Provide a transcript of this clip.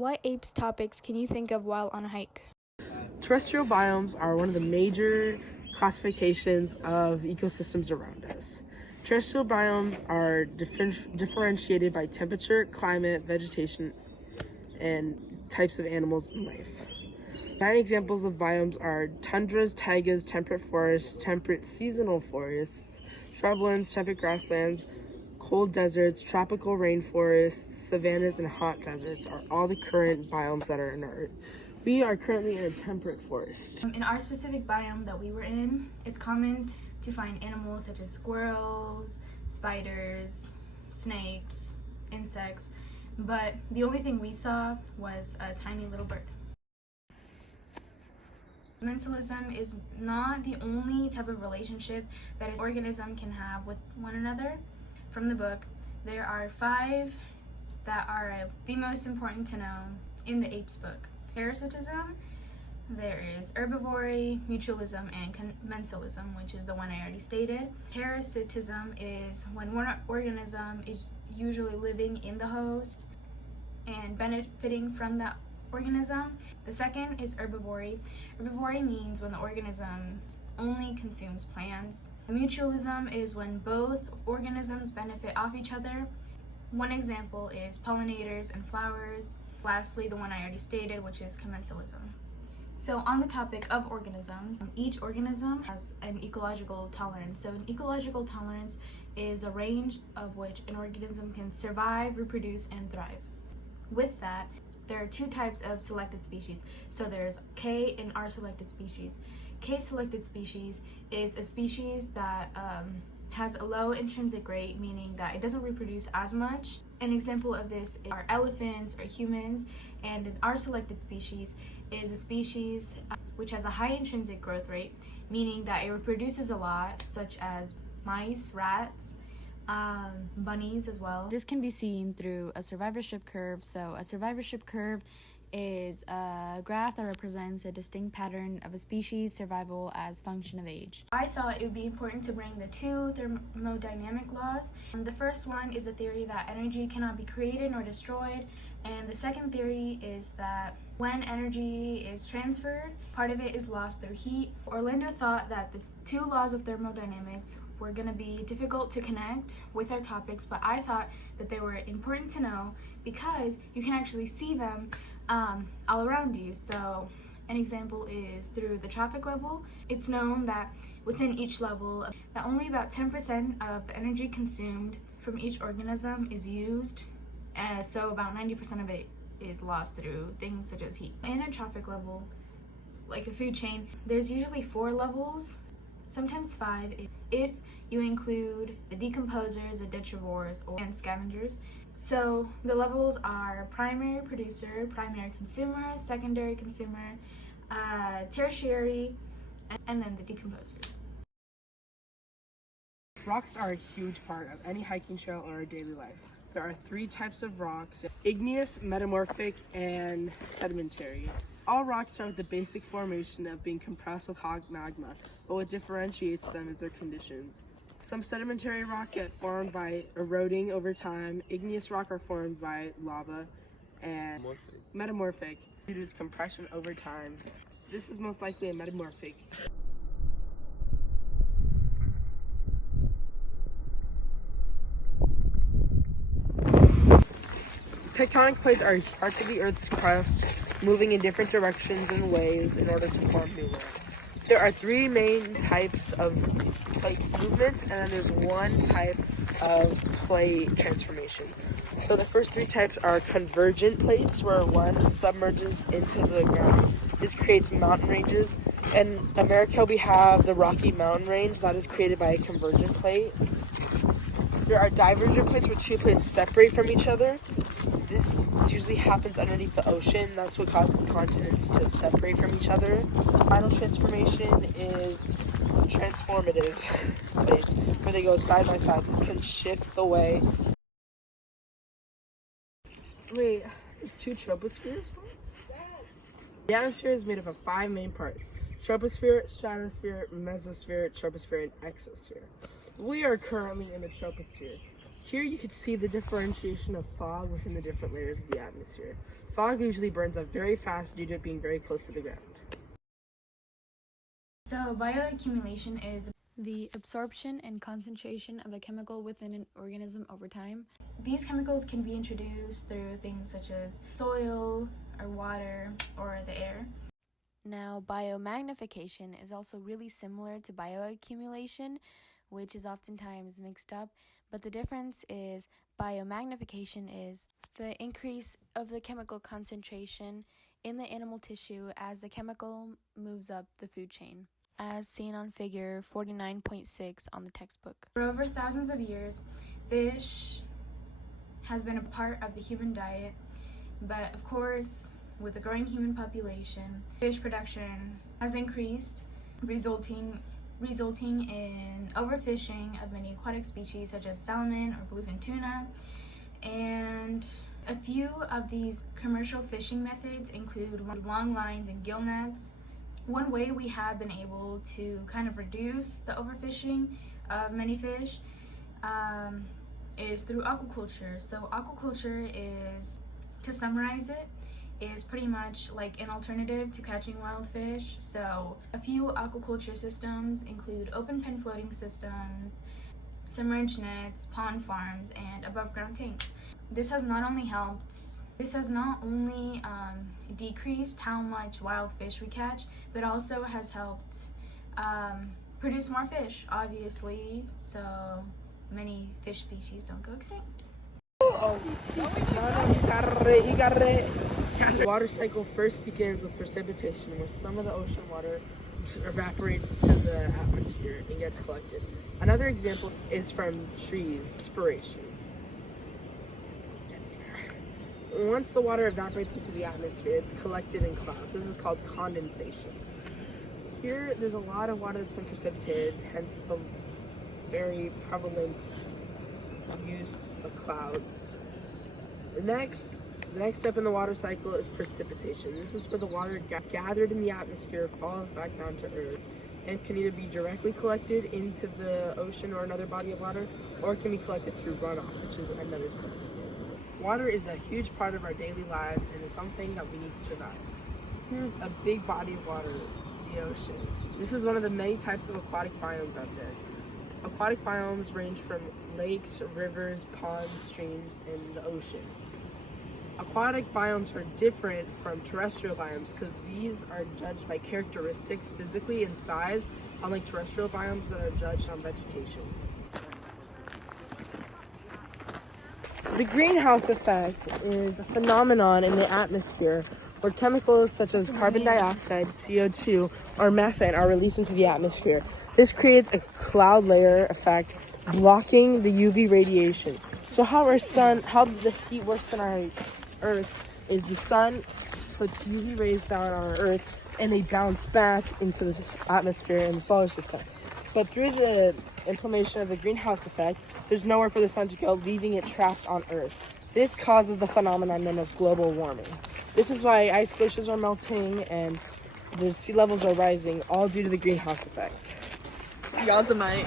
What apes topics can you think of while on a hike? Terrestrial biomes are one of the major classifications of ecosystems around us. Terrestrial biomes are differentiated by temperature, climate, vegetation, and types of animals and life. 9 examples of biomes are tundras, taigas, temperate forests, temperate seasonal forests, shrublands, temperate grasslands, cold deserts, tropical rainforests, savannas, and hot deserts are all the current biomes that are in our Earth. We are currently in a temperate forest. In our specific biome that we were in, it's common to find animals such as squirrels, spiders, snakes, insects, but the only thing we saw was a tiny little bird. Commensalism is not the only type of relationship that an organism can have with one another. From the book, there are 5 that are the most important to know in the apes book. Parasitism, there is herbivory, mutualism, and commensalism, which is the one I already stated. Parasitism is when one organism is usually living in the host and benefiting from that organism. The second is herbivory. Herbivory means when the organism only consumes plants. Mutualism is when both organisms benefit off each other. One example is pollinators and flowers. Lastly, the one I already stated, which is commensalism. So on the topic of organisms, each organism has an ecological tolerance. So an ecological tolerance is a range of which an organism can survive, reproduce, and thrive. With that, there are 2 types of selected species. So there's K and R selected species. K selected species is a species that has a low intrinsic rate, meaning that it doesn't reproduce as much. An example of this are elephants or humans, and an R selected species is a species which has a high intrinsic growth rate, meaning that it reproduces a lot, such as mice, rats, bunnies as well. This can be seen through a survivorship curve. So a survivorship curve is a graph that represents a distinct pattern of a species' survival as function of age. I thought it would be important to bring the 2 thermodynamic laws. The first one is a theory that energy cannot be created nor destroyed, and the second theory is that when energy is transferred, part of it is lost through heat. Orlando thought that the 2 laws of thermodynamics were going to be difficult to connect with our topics, but I thought that they were important to know because you can actually see them all around you. So an example is through the traffic level. It's known that within each level, that only about 10% of the energy consumed from each organism is used, so about 90% of it is lost through things such as heat. In a traffic level, like a food chain, there's usually 4 levels, sometimes 5 if you include the decomposers, the detrivores, and scavengers. So the levels are primary producer, primary consumer, secondary consumer, tertiary, and then the decomposers. Rocks are a huge part of any hiking trail or our daily life. There are 3 types of rocks: igneous, metamorphic, and sedimentary. All rocks start with the basic formation of being compressed with hot magma, but what differentiates them is their conditions. Some sedimentary rock get formed by eroding over time. Igneous rock are formed by lava, and metamorphic due to its compression over time. This is most likely a metamorphic. Tectonic plates are parts of the Earth's crust moving in different directions and ways in order to form new land. There are 3 main types of plate movements, and then there's 1 type of plate transformation. So the first 3 types are convergent plates, where one submerges into the ground. This creates mountain ranges. In America, we have the Rocky Mountain Range that is created by a convergent plate. There are divergent plates, where 2 plates separate from each other. This usually happens underneath the ocean. That's what causes the continents to separate from each other. The final transformation is transformative plates, where they go side by side. This can shift the way. Wait, there's 2 troposphere spots? The atmosphere is made up of 5 main parts: troposphere, stratosphere, mesosphere, troposphere, and exosphere. We are currently in the troposphere. Here you can see the differentiation of fog within the different layers of the atmosphere. Fog usually burns up very fast due to it being very close to the ground. So bioaccumulation is The absorption and concentration of a chemical within an organism over time. these chemicals can be introduced through things such as soil or water or the air. Now, biomagnification is also really similar to bioaccumulation, which is oftentimes mixed up, but the difference is biomagnification is the increase of the chemical concentration in the animal tissue as the chemical moves up the food chain, as seen on figure 49.6 on the textbook. For over thousands of years, fish has been a part of the human diet, but of course, with the growing human population, fish production has increased, resulting in overfishing of many aquatic species such as salmon or bluefin tuna. And a few of these commercial fishing methods include long lines and gill nets. One way we have been able to kind of reduce the overfishing of many fish is through aquaculture. So aquaculture is, to summarize it, is pretty much like an alternative to catching wild fish. So a few aquaculture systems include open pen floating systems, submerged nets, pond farms, and above ground tanks. This has not only decreased how much wild fish we catch, but also has helped produce more fish, obviously, so many fish species don't go extinct. The water cycle first begins with precipitation, where some of the ocean water evaporates to the atmosphere and gets collected. Another example is from trees, respiration. Once the water evaporates into the atmosphere, it's collected in clouds. This is called condensation. Here, there's a lot of water that's been precipitated, hence the very prevalent use of clouds. The next step in the water cycle is precipitation. This is where the water gathered in the atmosphere falls back down to Earth and can either be directly collected into the ocean or another body of water, or it can be collected through runoff, which is another step. Water is a huge part of our daily lives and is something that we need to survive. Here's a big body of water, the ocean. This is one of the many types of aquatic biomes out there. Aquatic biomes range from lakes, rivers, ponds, streams, and the ocean. Aquatic biomes are different from terrestrial biomes because these are judged by characteristics physically and size, unlike terrestrial biomes that are judged on vegetation. The greenhouse effect is a phenomenon in the atmosphere where chemicals such as carbon dioxide, CO2, or methane are released into the atmosphere. This creates a cloud layer effect, blocking the UV radiation. So how the heat works on our Earth is the sun puts UV rays down on our Earth and they bounce back into the atmosphere in the solar system. But through the implementation of the greenhouse effect, there's nowhere for the sun to go, leaving it trapped on Earth. This causes the phenomenon known as global warming. This is why ice glaciers are melting and the sea levels are rising, all due to the greenhouse effect. Y'all's a mite.